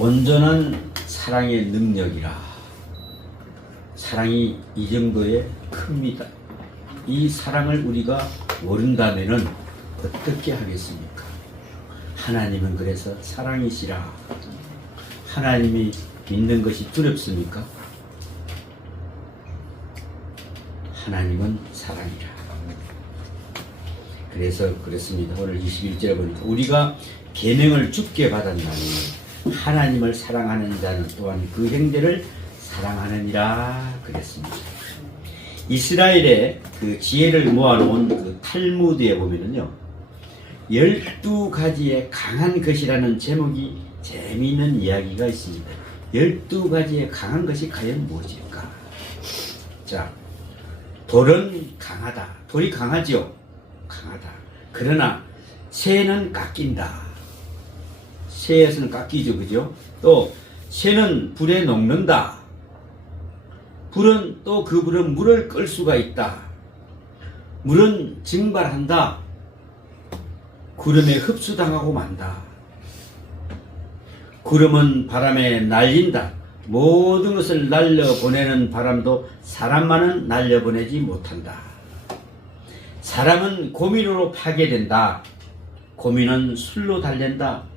온전한 사랑의 능력이라. 사랑이 이 정도에 큽니다. 이 사랑을 우리가 모른다면은 어떻게 하겠습니까? 하나님은 그래서 사랑이시라. 하나님이 믿는 것이 두렵습니까? 하나님은 사랑이라. 그래서 그렇습니다. 오늘 21절에 보니까 우리가 계명을 주께 받았나니 하나님을 사랑하는 자는 또한 그 형제를 사랑하느니라 그랬습니다. 이스라엘의 그 지혜를 모아놓은 그 탈무드에 보면은요, 12가지의 강한 것이라는 제목이 재미있는 이야기가 있습니다. 12가지의 강한 것이 과연 무엇일까? 자, 돌은 강하다. 돌이 강하지요? 강하다. 그러나 쇠는 깎인다. 쇠에서는 깎이죠, 그죠? 또 쇠는 불에 녹는다. 불은 또 그 불은 물을 끌 수가 있다. 물은 증발한다. 구름에 흡수당하고 만다. 구름은 바람에 날린다. 모든 것을 날려보내는 바람도 사람만은 날려보내지 못한다. 사람은 고민으로 파괴된다. 고민은 술로 달랜다.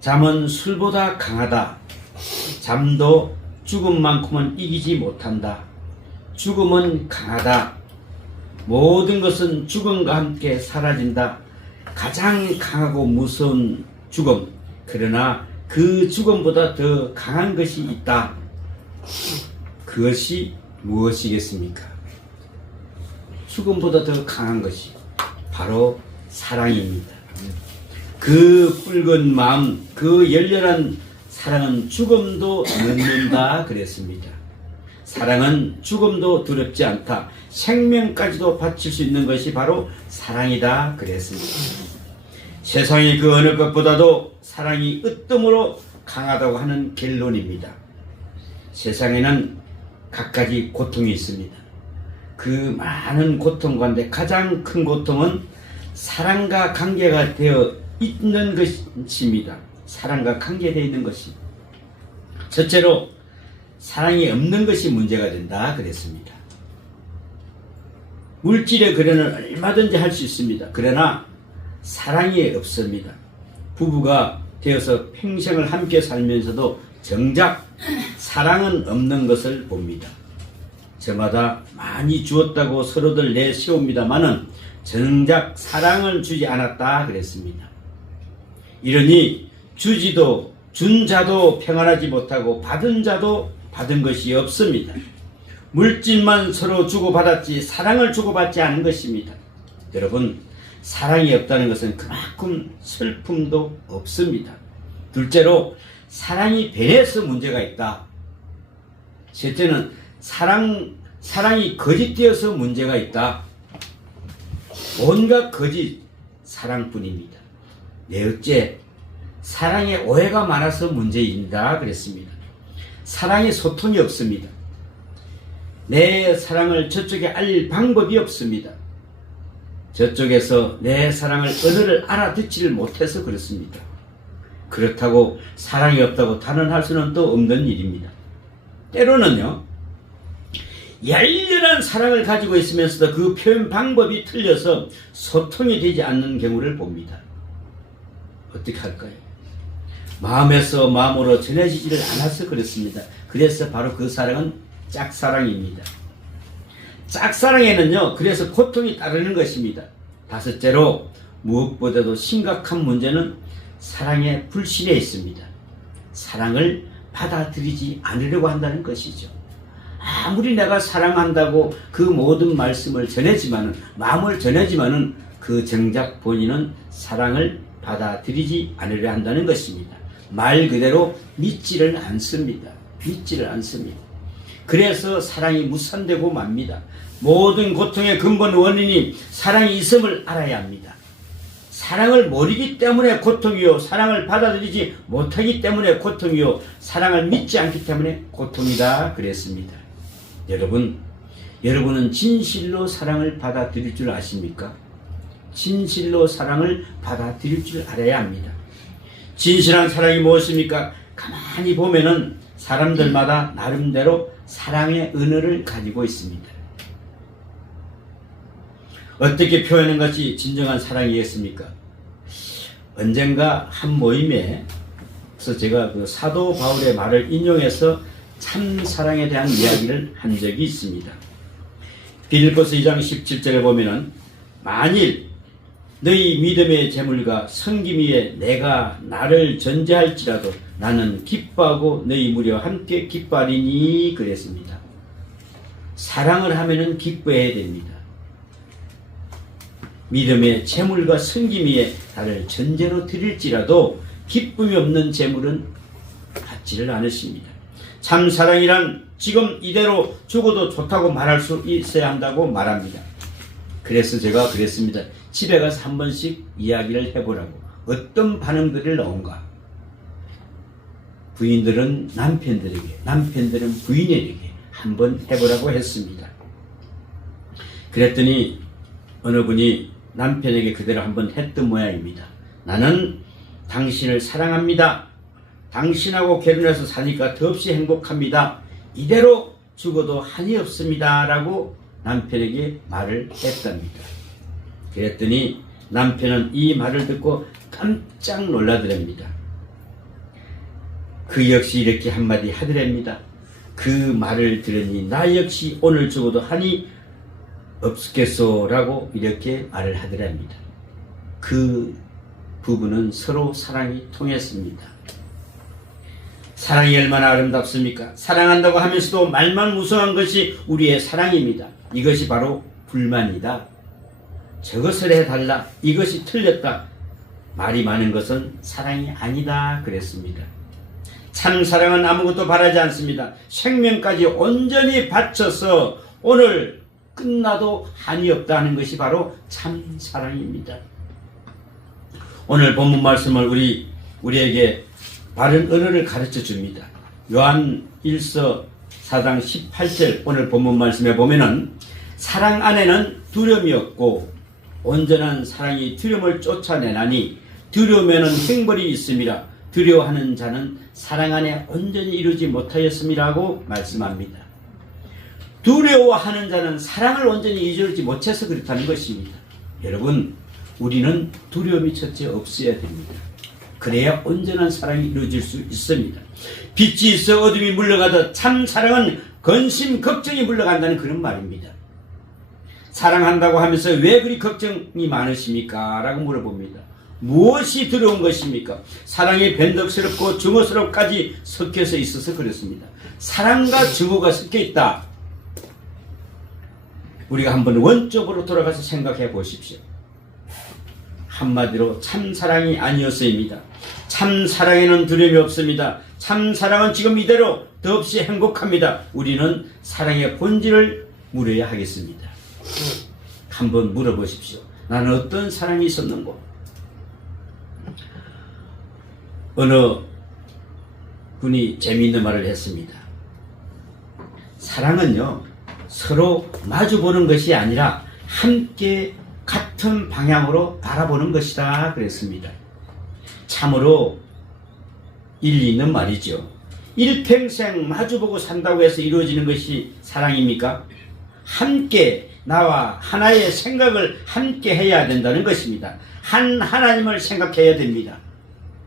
잠은 술보다 강하다. 잠도 죽음만큼은 이기지 못한다. 죽음은 강하다. 모든 것은 죽음과 함께 사라진다. 가장 강하고 무서운 죽음. 그러나 그 죽음보다 더 강한 것이 있다. 그것이 무엇이겠습니까? 죽음보다 더 강한 것이 바로 사랑입니다. 그 붉은 마음, 그 열렬한 사랑은 죽음도 넘는다 그랬습니다. 사랑은 죽음도 두렵지 않다. 생명까지도 바칠 수 있는 것이 바로 사랑이다 그랬습니다. 세상의 그 어느 것보다도 사랑이 으뜸으로 강하다고 하는 결론입니다. 세상에는 갖가지 고통이 있습니다. 그 많은 고통 가운데 가장 큰 고통은 사랑과 관계가 되어 있는 것입니다. 사랑과 관계되어 있는 것이. 첫째로 사랑이 없는 것이 문제가 된다 그랬습니다. 물질의 거래는 얼마든지 할 수 있습니다. 그러나 사랑이 없습니다. 부부가 되어서 평생을 함께 살면서도 정작 사랑은 없는 것을 봅니다. 저마다 많이 주었다고 서로들 내세웁니다마는 정작 사랑을 주지 않았다 그랬습니다. 이러니 주지도 준 자도 평안하지 못하고 받은 자도 받은 것이 없습니다. 물질만 서로 주고받았지 사랑을 주고받지 않은 것입니다. 여러분, 사랑이 없다는 것은 그만큼 슬픔도 없습니다. 둘째로 사랑이 변해서 문제가 있다. 셋째는 사랑이 거짓되어서 문제가 있다. 온갖 거짓 사랑뿐입니다. 넷째, 사랑에 오해가 많아서 문제입니다 그랬습니다. 사랑에 소통이 없습니다. 내 사랑을 저쪽에 알릴 방법이 없습니다. 저쪽에서 내 사랑을 언어를 알아듣지를 못해서 그렇습니다. 그렇다고 사랑이 없다고 단언할 수는 또 없는 일입니다. 때로는요, 열렬한 사랑을 가지고 있으면서도 그 표현 방법이 틀려서 소통이 되지 않는 경우를 봅니다. 어떻게 할까요? 마음에서 마음으로 전해지지를 않아서 그렇습니다. 그래서 바로 그 사랑은 짝사랑입니다. 짝사랑에는요, 그래서 고통이 따르는 것입니다. 다섯째로 무엇보다도 심각한 문제는 사랑의 불신에 있습니다. 사랑을 받아들이지 않으려고 한다는 것이죠. 아무리 내가 사랑한다고 그 모든 말씀을 전하지만은, 마음을 전하지만은 그 정작 본인은 사랑을 받아들이지 않으려 한다는 것입니다. 말 그대로 믿지를 않습니다. 믿지를 않습니다. 그래서 사랑이 무산되고 맙니다. 모든 고통의 근본 원인이 사랑이 있음을 알아야 합니다. 사랑을 모르기 때문에 고통이요, 사랑을 받아들이지 못하기 때문에 고통이요, 사랑을 믿지 않기 때문에 고통이다 그랬습니다. 여러분은 진실로 사랑을 받아들일 줄 아십니까? 진실로 사랑을 받아들일 줄 알아야 합니다. 진실한 사랑이 무엇입니까? 가만히 보면은 사람들마다 나름대로 사랑의 은어를 가지고 있습니다. 어떻게 표현하는 것이 진정한 사랑이겠습니까? 언젠가 한 모임에서 제가 그 사도 바울의 말을 인용해서 참 사랑에 대한 이야기를 한 적이 있습니다. 빌립보서 2장 17절에 보면은 만일 너희 믿음의 재물과 섬김 위에 내가 나를 전제할지라도 나는 기뻐하고 너희 무리와 함께 기뻐하리니 그랬습니다. 사랑을 하면은 기뻐해야 됩니다. 믿음의 재물과 섬김 위에 나를 전제로 드릴지라도 기쁨이 없는 재물은 받지를 않으십니다. 참 사랑이란 지금 이대로 죽어도 좋다고 말할 수 있어야 한다고 말합니다. 그래서 제가 그랬습니다. 집에 가서 한 번씩 이야기를 해보라고. 어떤 반응들을 넣은가? 부인들은 남편들에게, 남편들은 부인에게 한번 해보라고 했습니다. 그랬더니 어느 분이 남편에게 그대로 한번 했던 모양입니다. 나는 당신을 사랑합니다. 당신하고 결혼해서 사니까 더없이 행복합니다. 이대로 죽어도 한이 없습니다. 라고 남편에게 말을 했답니다. 그랬더니 남편은 이 말을 듣고 깜짝 놀라더랍니다. 그 역시 이렇게 한마디 하더랍니다. 그 말을 들으니 나 역시 오늘 죽어도 한이 없겠소 라고 이렇게 말을 하더랍니다. 그 부부는 서로 사랑이 통했습니다. 사랑이 얼마나 아름답습니까? 사랑한다고 하면서도 말만 무성한 것이 우리의 사랑입니다. 이것이 바로 불만이다. 저것을 해달라. 이것이 틀렸다. 말이 많은 것은 사랑이 아니다. 그랬습니다. 참 사랑은 아무것도 바라지 않습니다. 생명까지 온전히 바쳐서 오늘 끝나도 한이 없다 하는 것이 바로 참 사랑입니다. 오늘 본문 말씀을 우리에게 바른 언어를 가르쳐 줍니다. 요한 1서 4장 18절 오늘 본문 말씀에 보면은 사랑 안에는 두려움이 없고 온전한 사랑이 두려움을 쫓아내나니 두려움에는 형벌이 있음이라 두려워하는 자는 사랑 안에 온전히 이루지 못하였음이라고 말씀합니다. 두려워하는 자는 사랑을 온전히 이루지 못해서 그렇다는 것입니다. 여러분, 우리는 두려움이 첫째 없어야 됩니다. 그래야 온전한 사랑이 이루어질 수 있습니다. 빛이 있어 어둠이 물러가듯 참 사랑은 근심 걱정이 물러간다는 그런 말입니다. 사랑한다고 하면서 왜 그리 걱정이 많으십니까? 라고 물어봅니다. 무엇이 두려운 것입니까? 사랑이 변덕스럽고 증오스럽까지 섞여서 있어서 그렇습니다. 사랑과 증오가 섞여 있다. 우리가 한번 원적으로 돌아가서 생각해 보십시오. 한마디로 참 사랑이 아니었습니다. 참 사랑에는 두려움이 없습니다. 참 사랑은 지금 이대로 더없이 행복합니다. 우리는 사랑의 본질을 물어야 하겠습니다. 한번 물어보십시오. 나는 어떤 사랑이 있었는고? 어느 분이 재미있는 말을 했습니다. 사랑은요, 서로 마주보는 것이 아니라 함께 같은 방향으로 바라보는 것이다 그랬습니다. 참으로 일리 있는 말이죠. 일평생 마주보고 산다고 해서 이루어지는 것이 사랑입니까? 함께 나와 하나의 생각을 함께 해야 된다는 것입니다. 한 하나님을 생각해야 됩니다.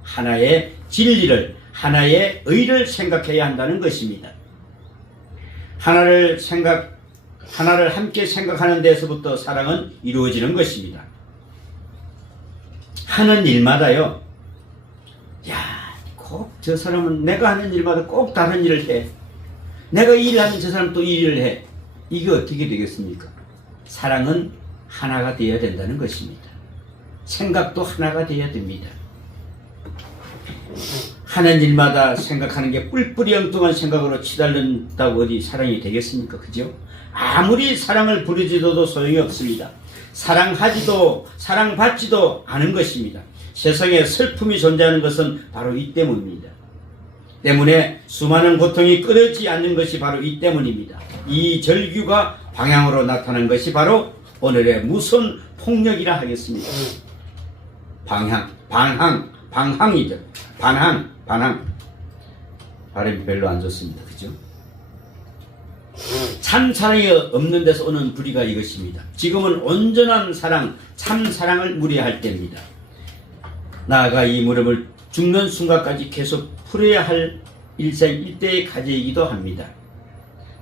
하나의 진리를, 하나의 의를 생각해야 한다는 것입니다. 하나를 함께 생각하는 데서부터 사랑은 이루어지는 것입니다. 하는 일마다요, 꼭 저 사람은 내가 하는 일마다 꼭 다른 일을 해. 내가 이 일을 하면 저 사람 또 이 일을 해. 이게 어떻게 되겠습니까? 사랑은 하나가 되어야 된다는 것입니다. 생각도 하나가 되어야 됩니다. 하는 일마다 생각하는 게 뿔뿔이 엉뚱한 생각으로 치달른다고 어디 사랑이 되겠습니까? 그죠? 아무리 사랑을 부르짖어도 소용이 없습니다. 사랑하지도 사랑받지도 않은 것입니다. 세상에 슬픔이 존재하는 것은 바로 이 때문입니다. 때문에 수많은 고통이 끊어지지 않는 것이 바로 이 때문입니다. 이 절규가 방향으로 나타난 것이 바로 오늘의 무슨 폭력이라 하겠습니다. 방향이죠. 반항. 발음이 별로 안 좋습니다. 그죠? 참 사랑이 없는 데서 오는 불의가 이것입니다. 지금은 온전한 사랑, 참 사랑을 무리할 때입니다. 나아가 이 무릎을 죽는 순간까지 계속 풀어야 할 일생일대의 과제이기도 합니다.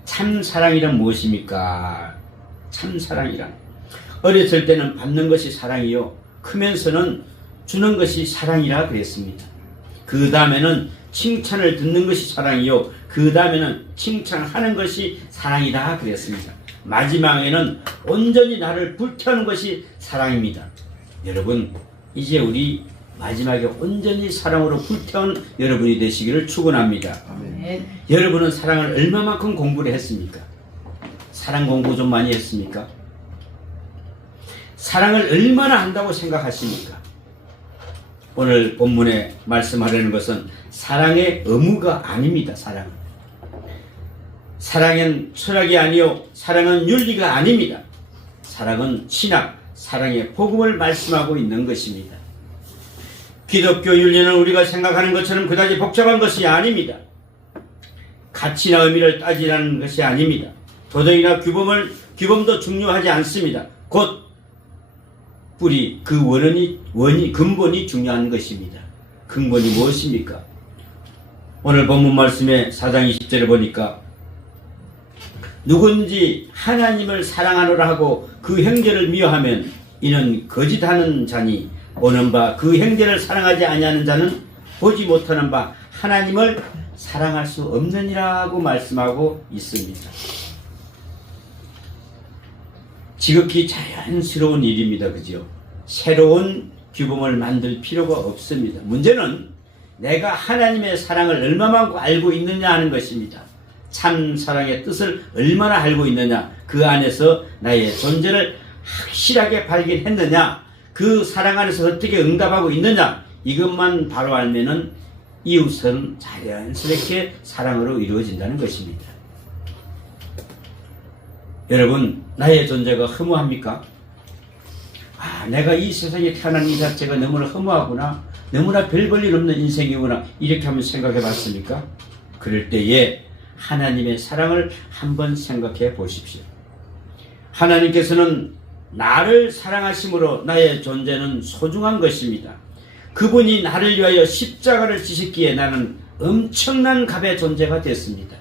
참 사랑이란 무엇입니까? 참 사랑이란 어렸을 때는 받는 것이 사랑이요, 크면서는 주는 것이 사랑이라 그랬습니다. 그 다음에는 칭찬을 듣는 것이 사랑이요, 그 다음에는 칭찬하는 것이 사랑이라 그랬습니다. 마지막에는 온전히 나를 불태우는 것이 사랑입니다. 여러분, 이제 우리 마지막에 온전히 사랑으로 불태운 여러분이 되시기를 축원합니다. 여러분은 사랑을 얼마만큼 공부를 했습니까? 사랑 공부 좀 많이 했습니까? 사랑을 얼마나 한다고 생각하십니까? 오늘 본문에 말씀하려는 것은 사랑의 의무가 아닙니다. 사랑은 철학이 아니요, 사랑은 윤리가 아닙니다. 사랑은 신학, 사랑의 복음을 말씀하고 있는 것입니다. 기독교 윤리는 우리가 생각하는 것처럼 그다지 복잡한 것이 아닙니다. 가치나 의미를 따지라는 것이 아닙니다. 도덕이나 규범도 중요하지 않습니다. 곧 뿌리, 그 근본이 중요한 것입니다. 근본이 무엇입니까? 오늘 본문 말씀에 4장 20절에 보니까 누군지 하나님을 사랑하노라 하고 그 형제를 미워하면 이는 거짓하는 자니 보는 바 그 형제를 사랑하지 아니하는 자는 보지 못하는 바 하나님을 사랑할 수 없느니라고 말씀하고 있습니다. 지극히 자연스러운 일입니다. 그죠? 새로운 규범을 만들 필요가 없습니다. 문제는 내가 하나님의 사랑을 얼마만큼 알고 있느냐 하는 것입니다. 참 사랑의 뜻을 얼마나 알고 있느냐, 그 안에서 나의 존재를 확실하게 발견했느냐, 그 사랑 안에서 어떻게 응답하고 있느냐, 이것만 바로 알면은 이웃은 자연스럽게 사랑으로 이루어진다는 것입니다. 여러분, 나의 존재가 허무합니까? 내가 이 세상에 태어난 이 자체가 너무나 허무하구나, 너무나 별 볼 일 없는 인생이구나, 이렇게 한번 생각해 봤습니까? 그럴 때에 하나님의 사랑을 한번 생각해 보십시오. 하나님께서는 나를 사랑하심으로 나의 존재는 소중한 것입니다. 그분이 나를 위하여 십자가를 지셨기에 나는 엄청난 값의 존재가 됐습니다.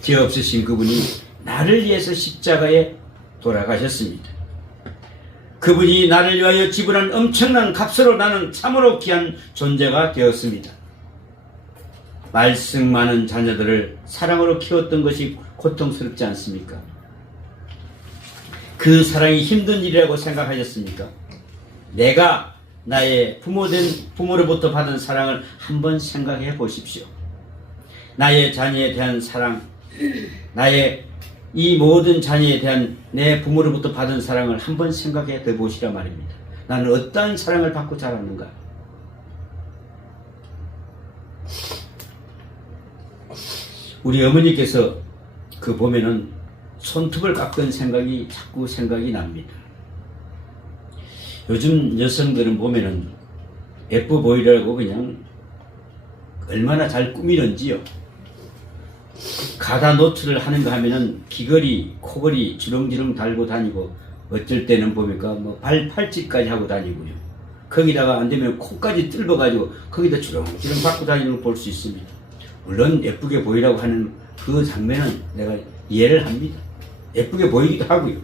죄 없으신 그분이 나를 위해서 십자가에 돌아가셨습니다. 그분이 나를 위하여 지불한 엄청난 값으로 나는 참으로 귀한 존재가 되었습니다. 말씀 많은 자녀들을 사랑으로 키웠던 것이 고통스럽지 않습니까? 그 사랑이 힘든 일이라고 생각하셨습니까? 내가 나의 부모로부터 받은 사랑을 한번 생각해 보십시오. 나의 자녀에 대한 사랑, 나의 이 모든 자녀에 대한 내 부모로부터 받은 사랑을 한번 생각해 보시라 말입니다. 나는 어떠한 사랑을 받고 자랐는가? 우리 어머니께서 그 보면은 손톱을 깎은 생각이 자꾸 생각이 납니다. 요즘 여성들은 보면은 예뻐 보이려고 그냥 얼마나 잘 꾸미는지요. 가다 노출을 하는가 하면은 귀걸이, 코걸이 주렁주렁 달고 다니고, 어쩔 때는 보니까 뭐 팔찌까지 하고 다니고요. 거기다가 안 되면 코까지 뚫어가지고 거기다 주렁주렁 받고 다니는 걸 볼 수 있습니다. 물론 예쁘게 보이라고 하는 그 장면은 내가 이해를 합니다. 예쁘게 보이기도 하고요.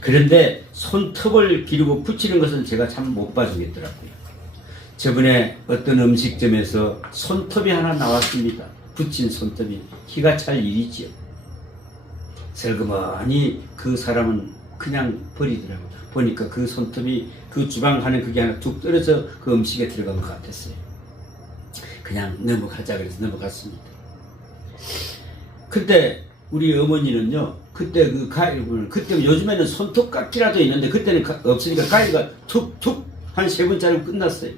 그런데 손톱을 기르고 붙이는 것은 제가 참 못 봐주겠더라고요. 저번에 어떤 음식점에서 손톱이 하나 나왔습니다. 붙인 손톱이 기가 찰 일이지요. 슬그머니 그 사람은 그냥 버리더라고요. 보니까 그 손톱이 그 주방 하는 그게 하나 툭 떨어져 그 음식에 들어간 것 같았어요. 그냥 넘어가자 그래서 넘어갔습니다. 그때 우리 어머니는요, 그때 그 가위를, 그때 요즘에는 손톱깎이라도 있는데 그때는 없으니까 가위가 툭툭 한 3번 자르고 끝났어요.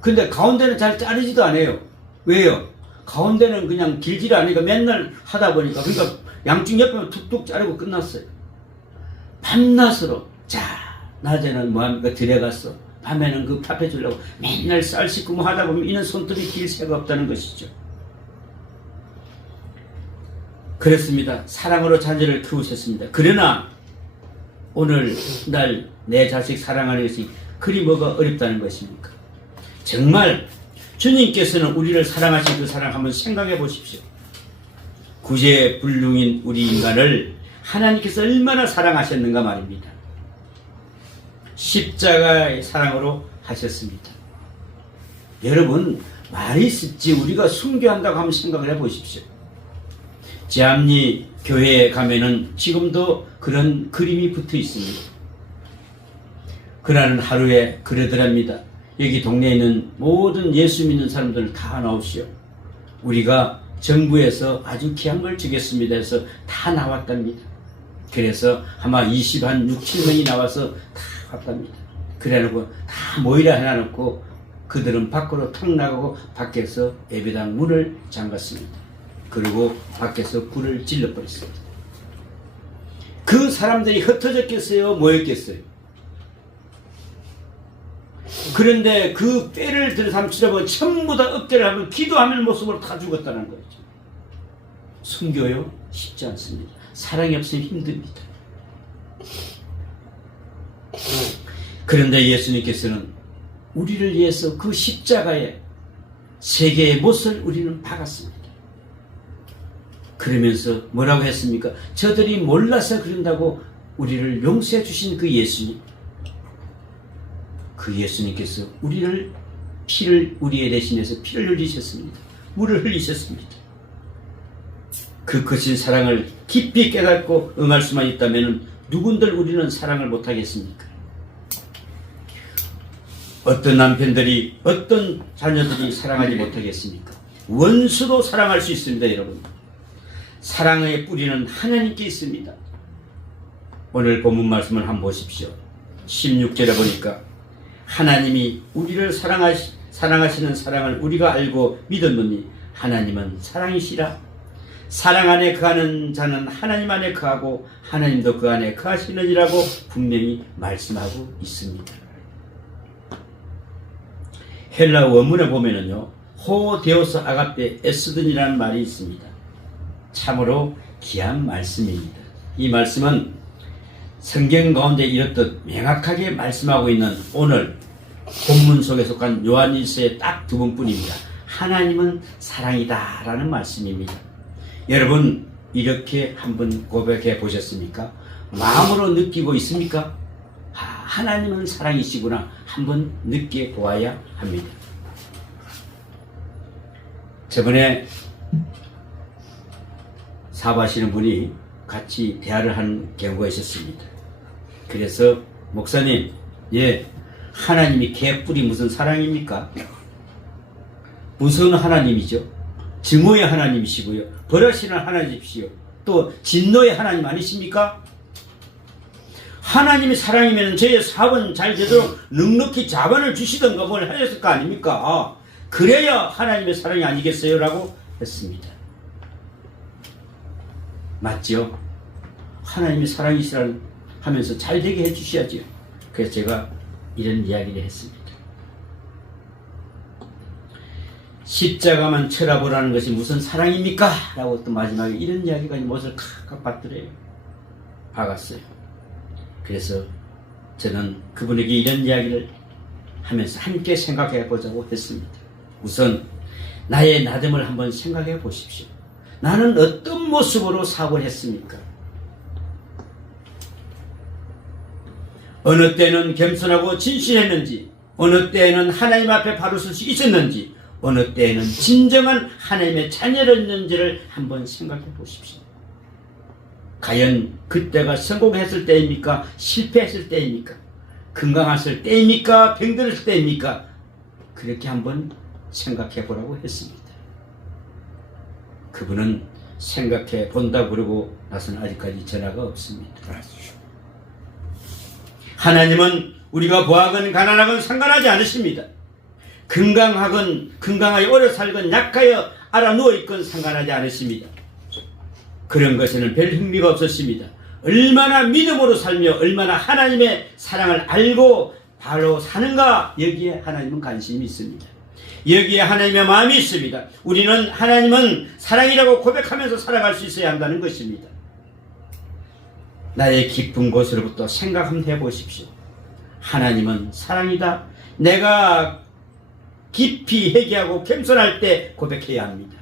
근데 가운데는 잘 자르지도 않아요. 왜요? 가운데는 그냥 길지를 않으니까 맨날 하다 보니까, 그러니까 양쪽 옆에만 툭툭 자르고 끝났어요. 밤낮으로. 자, 낮에는 뭐합니까? 들어가서 밤에는 그 밥 해주려고 맨날 쌀 씻고 뭐 하다 보면 이는 손톱이 길 새가 없다는 것이죠. 그렇습니다. 사랑으로 자녀를 키우셨습니다. 그러나 오늘날 내 자식 사랑하는 것이 그리 뭐가 어렵다는 것입니까? 정말 주님께서는 우리를 사랑하신 그 사랑 한번 생각해 보십시오. 구제불능인 우리 인간을 하나님께서 얼마나 사랑하셨는가 말입니다. 십자가의 사랑으로 하셨습니다. 여러분, 말이 쉽지 우리가 순교한다고 한번 생각을 해 보십시오. 제암리 교회에 가면은 지금도 그런 그림이 붙어 있습니다. 그날은 하루에 그러더랍니다. 여기 동네에 있는 모든 예수 믿는 사람들을 다 나오시오. 우리가 정부에서 아주 귀한 걸 주겠습니다 해서 다 나왔답니다. 그래서 아마 6, 7명이 나와서 다 왔답니다. 그래놓고 다 모이라 해놔놓고 그들은 밖으로 탁 나가고 밖에서 예배당 문을 잠갔습니다. 그리고 밖에서 불을 질러버렸습니다. 그 사람들이 흩어졌겠어요? 모였겠어요? 그런데 그 뼈를 든 사람 치러보면 전부 다 어깨를 하면 기도하는 모습으로 다 죽었다는 거죠. 순교요? 쉽지 않습니다. 사랑이 없으면 힘듭니다. 그런데 예수님께서는 우리를 위해서 그 십자가에 세 개의 못을 우리는 박았습니다. 그러면서 뭐라고 했습니까? 저들이 몰라서 그런다고 우리를 용서해 주신 그 예수님, 그 예수님께서 피를 우리의 대신해서 피를 흘리셨습니다. 물을 흘리셨습니다. 그 거친 사랑을 깊이 깨닫고 응할 수만 있다면 누군들 우리는 사랑을 못하겠습니까? 어떤 남편들이 어떤 자녀들이 사랑하지 못하겠습니까? 원수도 사랑할 수 있습니다. 여러분, 사랑의 뿌리는 하나님께 있습니다. 오늘 본문 말씀을 한번 보십시오. 16절에 보니까 하나님이 우리를 사랑하시는 사랑을 우리가 알고 믿었느니 하나님은 사랑이시라. 사랑 안에 거하는 자는 하나님 안에 거하고 하나님도 그 안에 거하시느니라고 분명히 말씀하고 있습니다. 헬라 원문에 보면은요, 호 데오스 아가페 에스든이라는 말이 있습니다. 참으로 귀한 말씀입니다. 이 말씀은 성경 가운데 이렇듯 명확하게 말씀하고 있는 오늘 본문 속에 속한 요한일서의 딱 두 번뿐입니다. 하나님은 사랑이다 라는 말씀입니다. 여러분, 이렇게 한번 고백해 보셨습니까? 마음으로 느끼고 있습니까? 하나님은 사랑이시구나 한번 느껴보아야 합니다. 저번에 사업하시는 분이 같이 대화를 한 경우가 있었습니다. 그래서 목사님, 하나님이 개뿔이 무슨 사랑입니까? 무서운 하나님이죠. 증오의 하나님이시고요. 벌하시는 하나님이시요. 또 진노의 하나님 아니십니까? 하나님이 사랑이면 저의 사업은 잘 되도록 넉넉히 자본을 주시던가 뭘 하셨을 거 아닙니까? 그래야 하나님의 사랑이 아니겠어요? 라고 했습니다. 맞죠? 하나님이 사랑이시라 하면서 잘 되게 해주셔야죠. 그래서 제가 이런 이야기를 했습니다. 십자가만 쳐다보라는 것이 무슨 사랑입니까? 라고 또 마지막에 이런 이야기가 못을 칵칵 받더래요. 박았어요. 그래서 저는 그분에게 이런 이야기를 하면서 함께 생각해 보자고 했습니다. 우선 나의 나됨을 한번 생각해 보십시오. 나는 어떤 모습으로 사고를 했습니까? 어느 때는 겸손하고 진실했는지, 어느 때에는 하나님 앞에 바로 설 수 있었는지, 어느 때에는 진정한 하나님의 자녀였는지를 한번 생각해 보십시오. 과연 그때가 성공했을 때입니까? 실패했을 때입니까? 건강했을 때입니까? 병들었을 때입니까? 그렇게 한번 생각해 보라고 했습니다. 그분은 생각해 본다고 그러고 나서는 아직까지 전화가 없습니다. 하나님은 우리가 부하건 가난하건 상관하지 않으십니다. 건강하여 오래 살건 약하여 알아 누워있건 상관하지 않으십니다. 그런 것에는 별 흥미가 없으십니다. 얼마나 믿음으로 살며 얼마나 하나님의 사랑을 알고 바로 사는가? 여기에 하나님은 관심이 있습니다. 여기에 하나님의 마음이 있습니다. 우리는 하나님은 사랑이라고 고백하면서 살아갈 수 있어야 한다는 것입니다. 나의 깊은 곳으로부터 생각 한번 해보십시오. 하나님은 사랑이다. 내가 깊이 회개하고 겸손할 때 고백해야 합니다.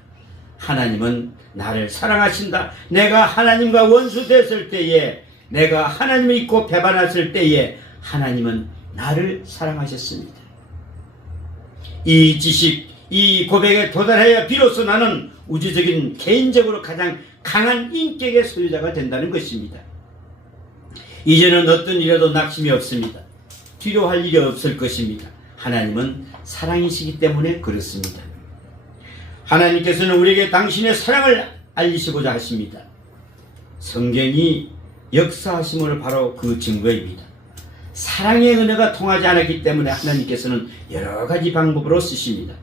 하나님은 나를 사랑하신다. 내가 하나님과 원수 됐을 때에, 내가 하나님을 잊고 배반했을 때에 하나님은 나를 사랑하셨습니다. 이 지식, 이 고백에 도달해야 비로소 나는 우주적인 개인적으로 가장 강한 인격의 소유자가 된다는 것입니다. 이제는 어떤 일에도 낙심이 없습니다. 뒤로 할 일이 없을 것입니다. 하나님은 사랑이시기 때문에 그렇습니다. 하나님께서는 우리에게 당신의 사랑을 알리시고자 하십니다. 성경이 역사하심으로 바로 그 증거입니다. 사랑의 은혜가 통하지 않았기 때문에 하나님께서는 여러 가지 방법으로 쓰십니다.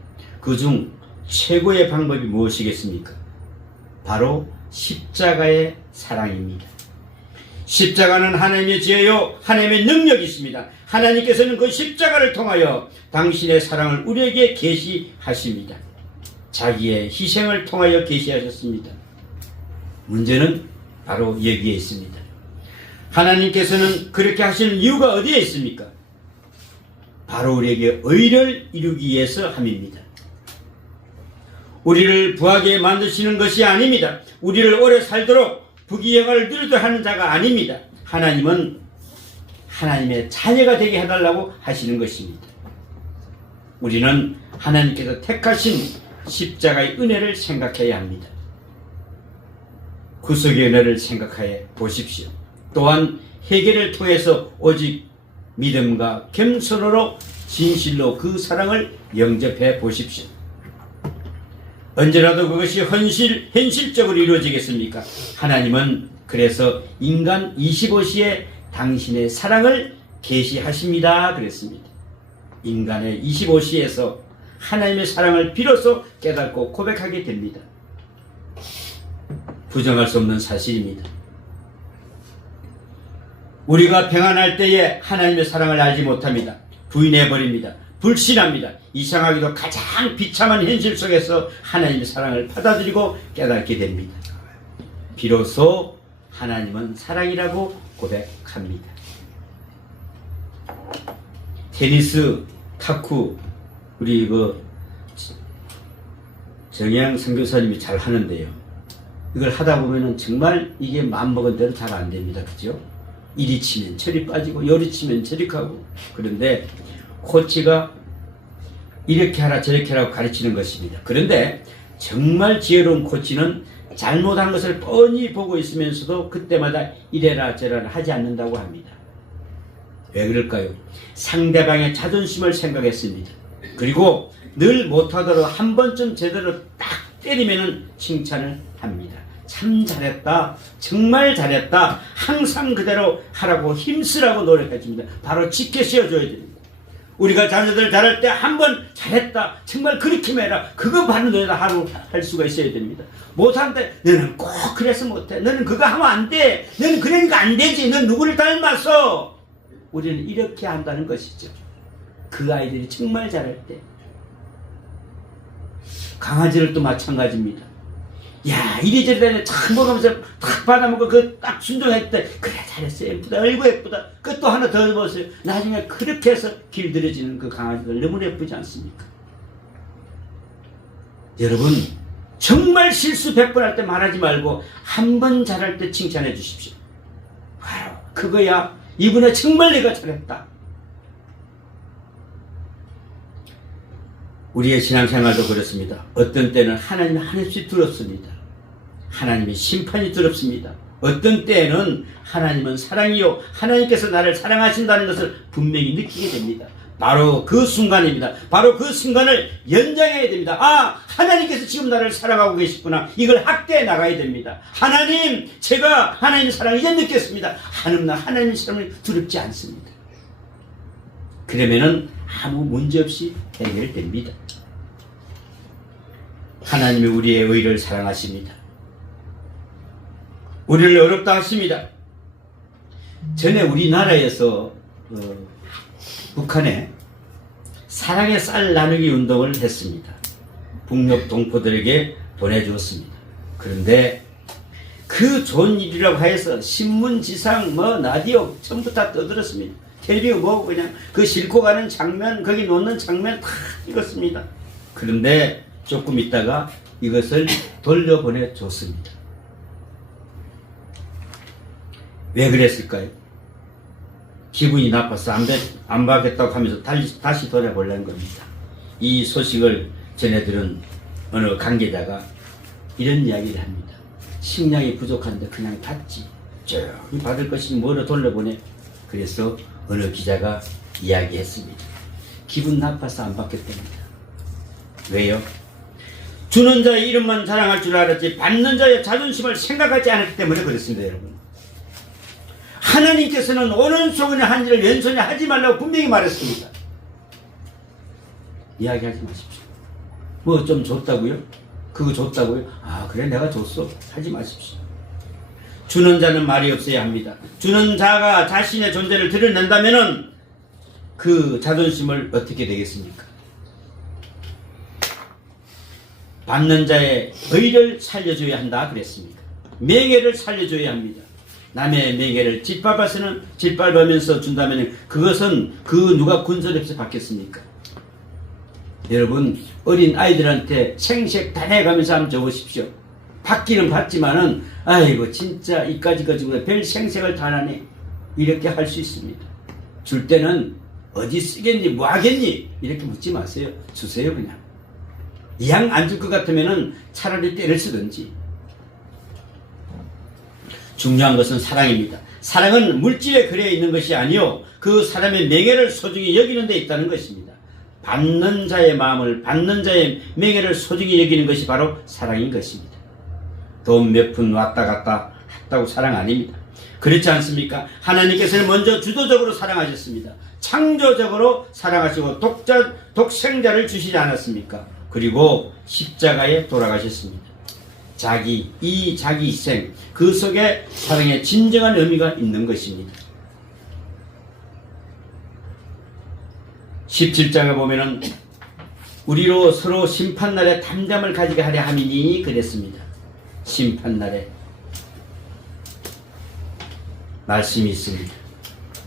그중 최고의 방법이 무엇이겠습니까? 바로 십자가의 사랑입니다. 십자가는 하나님의 지혜요 하나님의 능력이십니다. 하나님께서는 그 십자가를 통하여 당신의 사랑을 우리에게 계시하십니다. 자기의 희생을 통하여 계시하셨습니다. 문제는 바로 여기에 있습니다. 하나님께서는 그렇게 하시는 이유가 어디에 있습니까? 바로 우리에게 의를 이루기 위해서 함입니다. 우리를 부하게 만드시는 것이 아닙니다. 우리를 오래 살도록 부귀영화를 누리도록 하는 자가 아닙니다. 하나님은 하나님의 자녀가 되게 해달라고 하시는 것입니다. 우리는 하나님께서 택하신 십자가의 은혜를 생각해야 합니다. 구속의 은혜를 생각해 보십시오. 또한 회개를 통해서 오직 믿음과 겸손으로 진실로 그 사랑을 영접해 보십시오. 언제라도 그것이 현실적으로 이루어지겠습니까? 하나님은 그래서 인간 25시에 당신의 사랑을 계시하십니다 그랬습니다. 인간의 25시에서 하나님의 사랑을 비로소 깨닫고 고백하게 됩니다. 부정할 수 없는 사실입니다. 우리가 평안할 때에 하나님의 사랑을 알지 못합니다. 부인해버립니다. 불신합니다. 이상하게도 가장 비참한 현실 속에서 하나님의 사랑을 받아들이고 깨닫게 됩니다. 비로소 하나님은 사랑이라고 고백합니다. 테니스, 탁구, 우리 정양 선교사님이 잘 하는데요. 이걸 하다 보면은 정말 이게 마음먹은 대로 잘 안 됩니다. 그죠? 이리 치면 저리 빠지고 요리 치면 저리 가고. 그런데 코치가 이렇게 하라 저렇게 하라고 가르치는 것입니다. 그런데 정말 지혜로운 코치는 잘못한 것을 뻔히 보고 있으면서도 그때마다 이래라 저래라 하지 않는다고 합니다. 왜 그럴까요? 상대방의 자존심을 생각했습니다. 그리고 늘 못하더라도 한 번쯤 제대로 딱 때리면은 칭찬을 합니다. 참 잘했다. 정말 잘했다. 항상 그대로 하라고 힘쓰라고 노력해줍니다. 바로 지켜 세워줘야 됩니다. 우리가 자녀들 잘할 때 한 번 잘했다. 정말 그렇게 해라. 그거 받는 데다 할 수가 있어야 됩니다. 못하는데 너는 꼭 그래서 못해. 너는 그거 하면 안 돼. 너는 그러니까 안 되지. 넌 누구를 닮았어. 우리는 이렇게 한다는 것이죠. 그 아이들이 정말 잘할 때. 강아지를 또 마찬가지입니다. 야, 이리저리 참 먹으면서 탁 받아먹고 그 딱 순종할 때 그래 잘했어 예쁘다 아이고 예쁘다 그 또 하나 더 넣었어요. 나중에 그렇게 해서 길들여지는 그 강아지들 너무 예쁘지 않습니까? 여러분 정말 실수 100번 할 때 말하지 말고 한 번 잘할 때 칭찬해 주십시오. 바로 그거야. 이번에 정말 내가 잘했다. 우리의 신앙생활도 그렇습니다. 어떤 때는 하나님이 한없이 두렵습니다. 하나님의 심판이 두렵습니다. 어떤 때에는 하나님은 사랑이요 하나님께서 나를 사랑하신다는 것을 분명히 느끼게 됩니다. 바로 그 순간입니다. 바로 그 순간을 연장해야 됩니다. 아, 하나님께서 지금 나를 사랑하고 계시구나. 이걸 확대해 나가야 됩니다. 하나님, 제가 하나님의 사랑을 이제 느꼈습니다. 하늘날 하나님의 사랑을 두렵지 않습니다. 그러면은 아무 문제 없이 해결됩니다. 하나님이 우리의 의를 사랑하십니다. 우리를 어렵다 하십니다. 전에 우리나라에서 북한에 사랑의 쌀 나누기 운동을 했습니다. 북녘 동포들에게 보내주었습니다. 그런데 그 좋은 일이라고 하여서 신문, 지상, 라디오 전부 다 떠들었습니다. 텔레비전 그냥 그 싣고 가는 장면, 거기 놓는 장면 다 읽었습니다. 그런데 조금 있다가 이것을 돌려보내줬습니다. 왜 그랬을까요? 기분이 나빠서 안 받겠다고 하면서 다시 돌아보려는 겁니다. 이 소식을 전해들은 어느 관계자가 이런 이야기를 합니다. 식량이 부족한데 그냥 받지. 조용히 받을 것이 뭐로 돌려보내. 그래서 어느 기자가 이야기했습니다. 기분 나빠서 안 받겠답니다. 왜요? 주는 자의 이름만 자랑할 줄 알았지 받는 자의 자존심을 생각하지 않았기 때문에 그렇습니다, 여러분. 하나님께서는 오른손에 한 일을 왼손에 하지 말라고 분명히 말했습니다. 이야기하지 마십시오. 뭐 좀 줬다고요? 그거 줬다고요? 아, 그래, 내가 줬어. 하지 마십시오. 주는 자는 말이 없어야 합니다. 주는 자가 자신의 존재를 드러낸다면은 그 자존심을 어떻게 되겠습니까? 받는 자의 의를 살려줘야 한다 그랬습니다. 명예를 살려줘야 합니다. 남의 명예를 짓밟으면서 준다면 그것은 그 누가 군소리에서 받겠습니까? 여러분, 어린 아이들한테 생색 다 내가면서 한번 줘보십시오. 받기는 받지만은 아이고 진짜 이까지 가지고 별 생색을 다 나네, 이렇게 할 수 있습니다. 줄 때는 어디 쓰겠니 뭐 하겠니 이렇게 묻지 마세요. 주세요. 그냥 이왕 안 줄 것 같으면은 차라리 때를 쓰든지. 중요한 것은 사랑입니다. 사랑은 물질에 그려 있는 것이 아니요 그 사람의 명예를 소중히 여기는 데 있다는 것입니다. 받는 자의 마음을, 받는 자의 명예를 소중히 여기는 것이 바로 사랑인 것입니다. 돈 몇 푼 왔다 갔다 했다고 사랑 아닙니다. 그렇지 않습니까? 하나님께서는 먼저 주도적으로 사랑하셨습니다. 창조적으로 사랑하시고 독생자를 주시지 않았습니까? 그리고 십자가에 돌아가셨습니다. 자기 희생, 그 속에 사랑의 진정한 의미가 있는 것입니다. 17장에 보면은 우리로 서로 심판날에 담담을 가지게 하려 함이니 그랬습니다. 심판날에 말씀이 있습니다.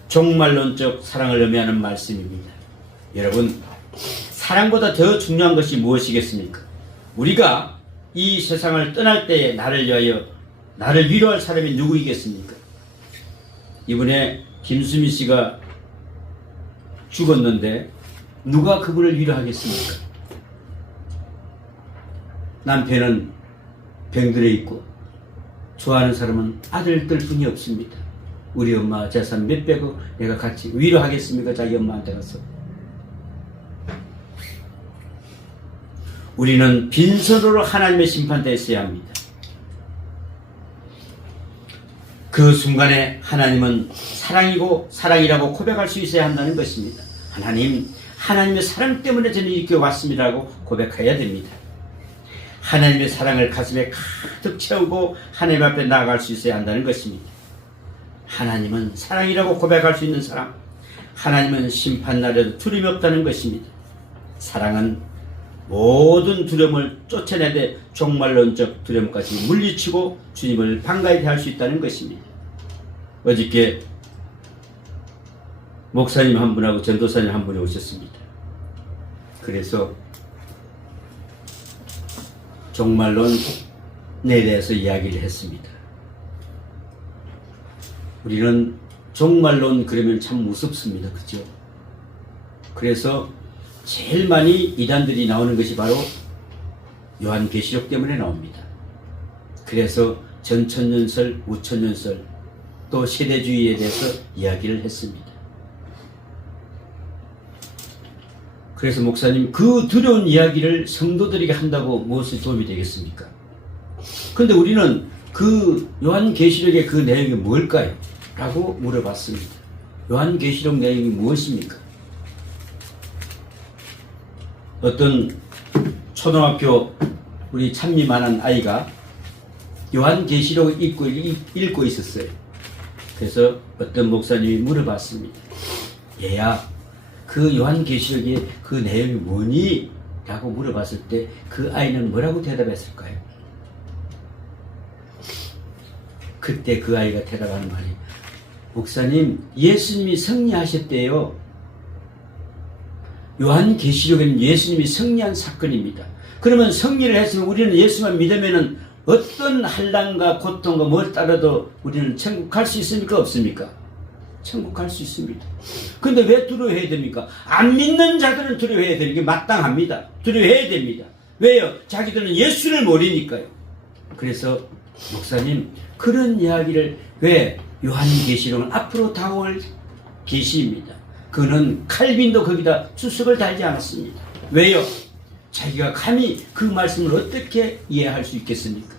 종말론적 사랑을 의미하는 말씀입니다. 여러분, 사랑보다 더 중요한 것이 무엇이겠습니까? 우리가 이 세상을 떠날 때에 나를 위하여 나를 위로할 사람이 누구이겠습니까? 이번에 김수미 씨가 죽었는데 누가 그분을 위로하겠습니까? 남편은 병들어 있고 좋아하는 사람은 아들들 뿐이 없습니다. 우리 엄마 재산 몇백억 내가 같이 위로하겠습니까? 자기 엄마한테 가서. 우리는 빈손으로 하나님의 심판대에 있어야 합니다. 그 순간에 하나님은 사랑이고 사랑이라고 고백할 수 있어야 한다는 것입니다. 하나님의 사랑 때문에 저는 이렇게 왔습니다라고 고백해야 됩니다. 하나님의 사랑을 가슴에 가득 채우고 하나님 앞에 나아갈 수 있어야 한다는 것입니다. 하나님은 사랑이라고 고백할 수 있는 사람, 하나님은 심판날에도 두려움이 없다는 것입니다. 사랑은 모든 두려움을 쫓아내되 종말론적 두려움까지 물리치고 주님을 반가이 대할 수 있다는 것입니다. 어저께 목사님 한 분하고 전도사님 한 분이 오셨습니다. 그래서 종말론에 대해서 이야기를 했습니다. 우리는 종말론 그러면 참 무섭습니다. 그죠? 그래서 제일 많이 이단들이 나오는 것이 바로 요한계시록 때문에 나옵니다. 그래서 전천년설, 우천년설, 또 세대주의에 대해서 이야기를 했습니다. 그래서 목사님, 그 두려운 이야기를 성도들에게 한다고 무엇이 도움이 되겠습니까? 그런데 우리는 그 요한계시록의 그 내용이 뭘까요? 라고 물어봤습니다. 요한계시록 내용이 무엇입니까? 어떤 초등학교 우리 찬미만한 아이가 요한계시록을 읽고 있었어요. 그래서 어떤 목사님이 물어봤습니다. 얘야, 그 요한계시록의 그 내용이 뭐니? 라고 물어봤을 때 그 아이는 뭐라고 대답했을까요? 그때 그 아이가 대답하는 말이, 목사님, 예수님이 승리하셨대요. 요한계시록에는 예수님이 승리한 사건입니다. 그러면 승리를 했으면 우리는 예수만 믿으면 어떤 한란과 고통과 뭘 따라도 우리는 천국 갈 수 있습니까? 없습니까? 천국 갈 수 있습니다. 근데 왜 두려워해야 됩니까? 안 믿는 자들은 두려워해야 되는 게 마땅합니다. 두려워해야 됩니다. 왜요? 자기들은 예수를 모르니까요. 그래서 목사님, 그런 이야기를 왜 요한계시록은 앞으로 다가올 계시입니다. 그는 칼빈도 거기다 수석을 달지 않았습니다. 왜요? 자기가 감히 그 말씀을 어떻게 이해할 수 있겠습니까?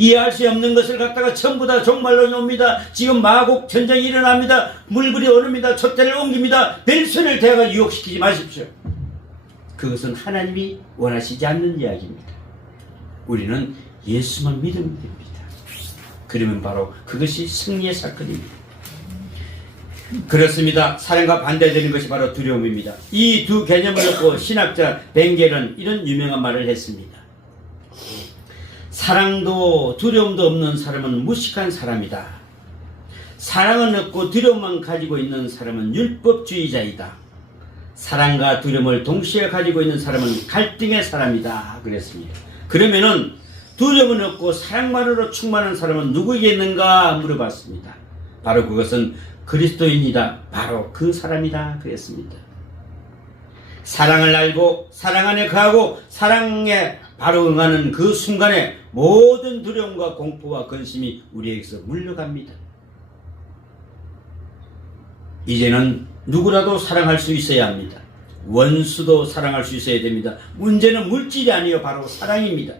이해할 수 없는 것을 갖다가 전부 다 종말론이 옵니다. 지금 마곡 전쟁이 일어납니다. 물불이 오릅니다. 촛대를 옮깁니다. 벨선을 대가 유혹시키지 마십시오. 그것은 하나님이 원하시지 않는 이야기입니다. 우리는 예수만 믿으면 됩니다. 그러면 바로 그것이 승리의 사건입니다. 그렇습니다. 사랑과 반대되는 것이 바로 두려움입니다. 이 두 개념을 놓고 신학자 벵겔은 이런 유명한 말을 했습니다. 사랑도 두려움도 없는 사람은 무식한 사람이다. 사랑은 없고 두려움만 가지고 있는 사람은 율법주의자이다. 사랑과 두려움을 동시에 가지고 있는 사람은 갈등의 사람이다. 그랬습니다. 그러면은 두려움은 없고 사랑만으로 충만한 사람은 누구이겠는가 물어봤습니다. 바로 그것은 그리스도인이다. 바로 그 사람이다. 그랬습니다. 사랑을 알고 사랑 안에 거하고 사랑에 바로 응하는 그 순간에 모든 두려움과 공포와 근심이 우리에게서 물러갑니다. 이제는 누구라도 사랑할 수 있어야 합니다. 원수도 사랑할 수 있어야 됩니다. 문제는 물질이 아니요 바로 사랑입니다.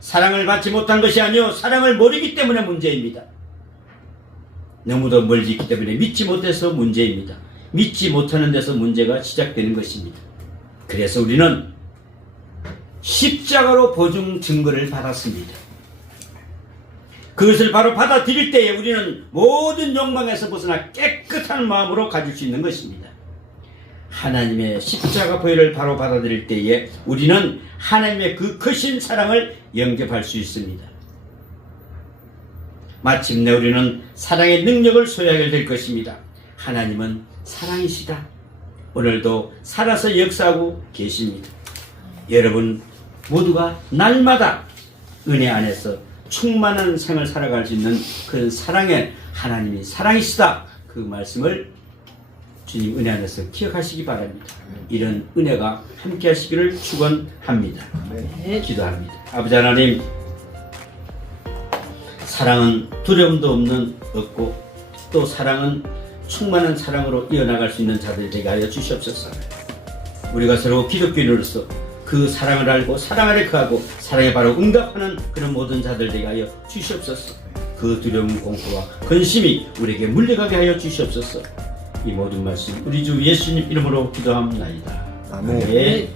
사랑을 받지 못한 것이 아니요 사랑을 모르기 때문에 문제입니다. 너무도 멀리 있기 때문에 믿지 못해서 문제입니다. 믿지 못하는 데서 문제가 시작되는 것입니다. 그래서 우리는 십자가로 보증 증거를 받았습니다. 그것을 바로 받아들일 때에 우리는 모든 욕망에서 벗어나 깨끗한 마음으로 가질 수 있는 것입니다. 하나님의 십자가 보혈을 바로 받아들일 때에 우리는 하나님의 그 크신 사랑을 영접할 수 있습니다. 마침내 우리는 사랑의 능력을 소유하게 될 것입니다. 하나님은 사랑이시다. 오늘도 살아서 역사하고 계십니다. 여러분 모두가 날마다 은혜 안에서 충만한 생을 살아갈 수 있는 그런 사랑의 하나님이 사랑이시다. 그 말씀을 주님 은혜 안에서 기억하시기 바랍니다. 이런 은혜가 함께 하시기를 축원합니다. 기도합니다. 아버지 하나님, 사랑은 두려움도 없고 또 사랑은 충만한 사랑으로 이어나갈 수 있는 자들이 되게 하여 주시옵소서. 우리가 서로 기독교인으로서 그 사랑을 알고 사랑 안에 거하고 사랑에 바로 응답하는 그런 모든 자들 되게 하여 주시옵소서. 그 두려움, 공포와 근심이 우리에게 물려가게 하여 주시옵소서. 이 모든 말씀 우리 주 예수님 이름으로 기도합니다. 아멘. 네.